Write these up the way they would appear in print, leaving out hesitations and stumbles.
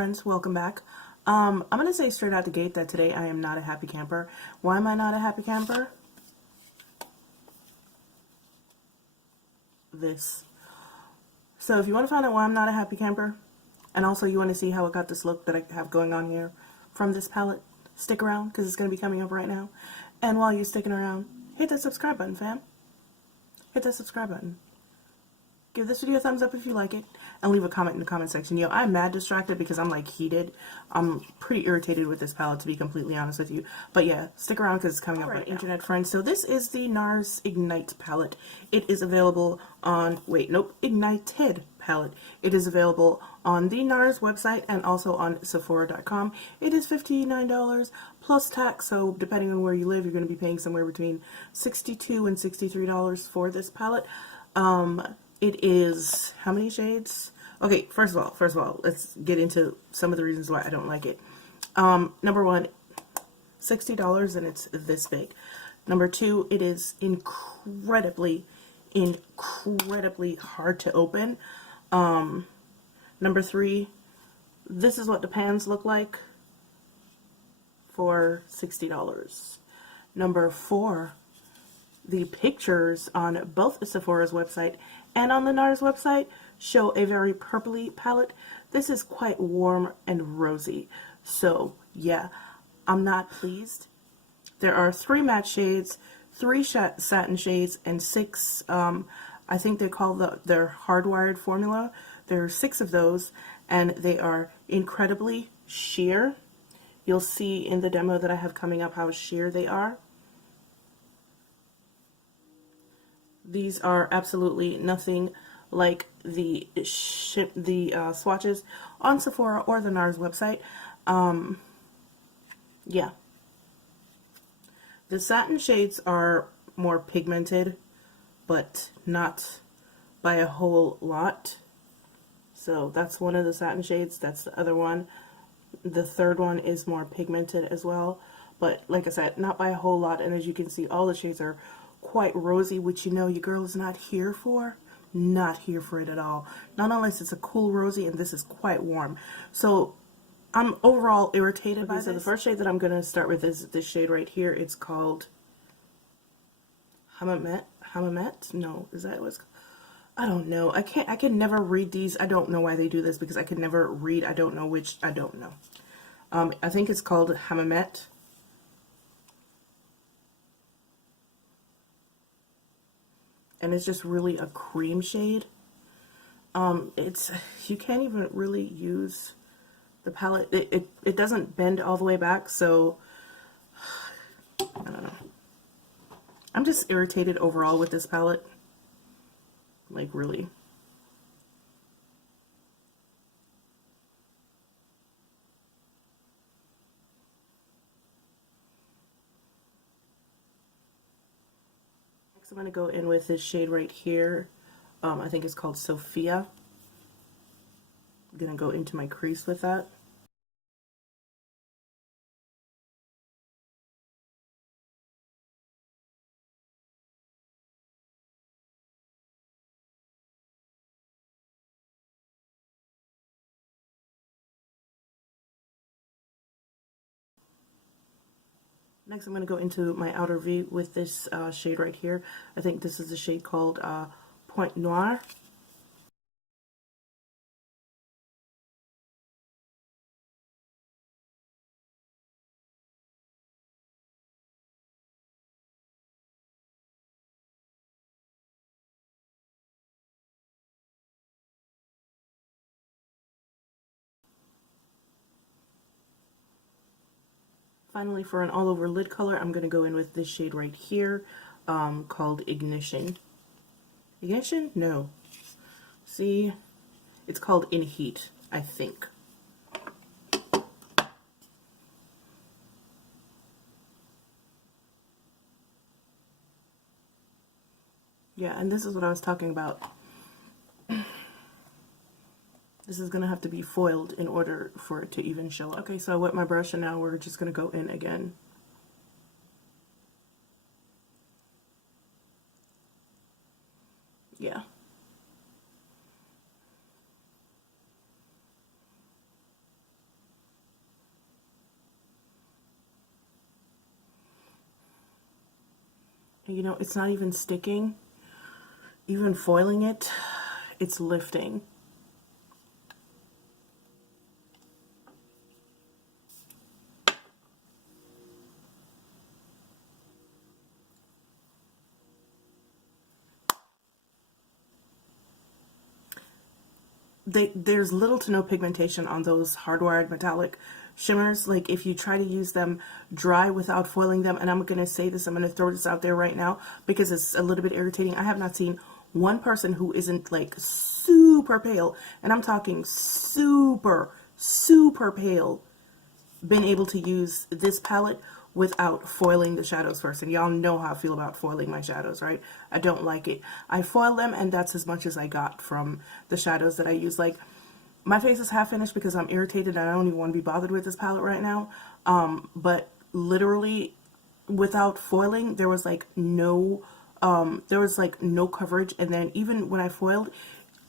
friends, welcome back. I'm going to say straight out the gate that today I am not a happy camper. Why am I not a happy camper? This. So if you want to find out why I'm not a happy camper, and also you want to see how I got this look that I have going on here from this palette, stick around because it's going to be coming up right now. And while you're sticking around, hit that subscribe button, fam. Hit that subscribe button. Give this video a thumbs up if you like it, and leave a comment in the comment section. Yo, I'm mad distracted because I'm like heated. I'm pretty irritated with this palette, to be completely honest with you. But yeah, stick around because it's coming up right now. Internet friends. So this is the Nars Ignite palette. It is available on, Ignited palette. It is available on the Nars website and also on Sephora.com. It is $59 plus tax, so depending on where you live, you're going to be paying somewhere between $62 and $63 for this palette. It is, how many shades? Okay, first of all, let's get into some of the reasons why I don't like it. Number one, $60 and it's this big. Number two, it is incredibly hard to open. Number three, this is what the pans look like for $60. Number four, the pictures on both Sephora's website and on the Nars website show a very purpley palette. This is quite warm and rosy. So yeah, I'm not pleased. There are 3 matte shades, 3 satin shades, and 6, I think they call their hardwired formula. There are 6 of those, and they are incredibly sheer. You'll see in the demo that I have coming up how sheer they are. These are absolutely nothing like the swatches on Sephora or the Nars website. Yeah. The satin shades are more pigmented, but not by a whole lot. So that's one of the satin shades. That's the other one. The third one is more pigmented as well, but like I said, not by a whole lot. And as you can see, all the shades are quite rosy, which you know your girl is not here for. Not here for it at all. Not unless it's a cool rosy, and this is quite warm. So I'm overall irritated by this. So the first shade that I'm going to start with is this shade right here. It's called Hamamet? No, is that what's called? I don't know. I can never read these. I don't know why they do this, because I can never read. I don't know which. I don't know. I think it's called Hamamet. And it's just really a cream shade. You can't even really use the palette. It doesn't bend all the way back, so I don't know. I'm just irritated overall with this palette. Like, really. I'm going to go in with this shade right here. I think it's called Sophia. I'm going to go into my crease with that. Next, I'm going to go into my outer V with this shade right here. I think this is a shade called Point Noir. Finally, for an all-over lid color, I'm going to go in with this shade right here called Ignition. Ignition? No. See? It's called In Heat, I think. Yeah, and this is what I was talking about. This is going to have to be foiled in order for it to even show up. Okay, so I wet my brush, and now we're just going to go in again. Yeah. You know, it's not even sticking. Even foiling it, it's lifting. There's little to no pigmentation on those hardwired metallic shimmers. Like, if you try to use them dry without foiling them, and I'm going to say this, I'm going to throw this out there right now because it's a little bit irritating. I have not seen one person who isn't like super pale, and I'm talking super, super pale, been able to use this palette without foiling the shadows first. And y'all know how I feel about foiling my shadows, right? I don't like it. I foil them, and that's as much as I got from the shadows that I use. Like, my face is half finished because I'm irritated and I don't even want to be bothered with this palette right now. But literally, without foiling, there was like no coverage. And then even when I foiled,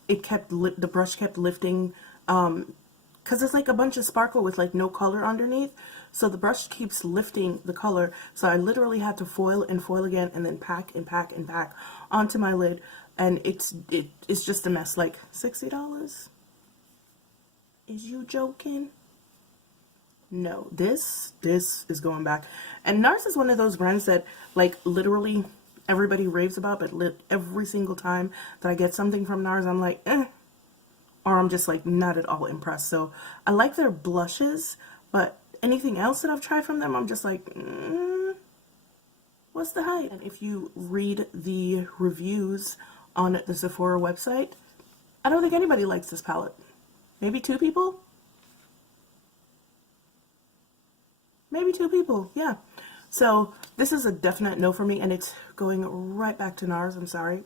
it kept the brush kept lifting, because it's like a bunch of sparkle with like no color underneath, so the brush keeps lifting the color. So I literally had to foil and foil again, and then pack and pack and pack onto my lid, and it's just a mess. Like, $60? Is you joking? No, this is going back. And Nars is one of those brands that like literally everybody raves about, but every single time that I get something from Nars, I'm like, eh. Or I'm just like not at all impressed. So I like their blushes, but anything else that I've tried from them, I'm just like, what's the hype? And if you read the reviews on the Sephora website, I don't think anybody likes this palette. Maybe 2 people? Maybe 2 people, yeah. So this is a definite no for me, and it's going right back to Nars. I'm sorry.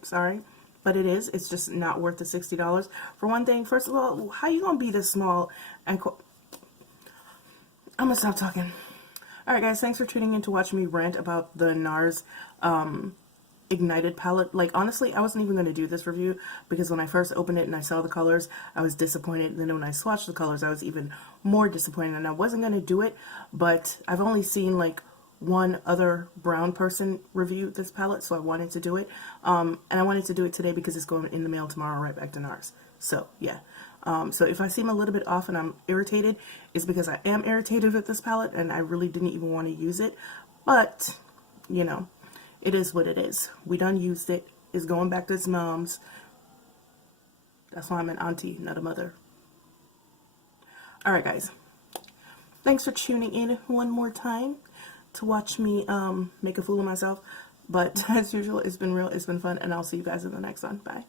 But it's just not worth the $60. For one thing, first of all, how you gonna be this small and I'm gonna stop talking. Alright guys, thanks for tuning in to watch me rant about the Nars Ignited palette. Like, honestly, I wasn't even going to do this review because when I first opened it and I saw the colors, I was disappointed. And then when I swatched the colors, I was even more disappointed, and I wasn't going to do it, but I've only seen like one other brown person review this palette, so I wanted to do it. And I wanted to do it today because it's going in the mail tomorrow right back to Nars. So yeah. So if I seem a little bit off and I'm irritated, it's because I am irritated with this palette and I really didn't even want to use it. But, you know, it is what it is. We done used it. It's going back to its mom's. That's why I'm an auntie, not a mother. Alright guys. Thanks for tuning in one more time to watch me make a fool of myself. But as usual, it's been real, it's been fun, and I'll see you guys in the next one. Bye.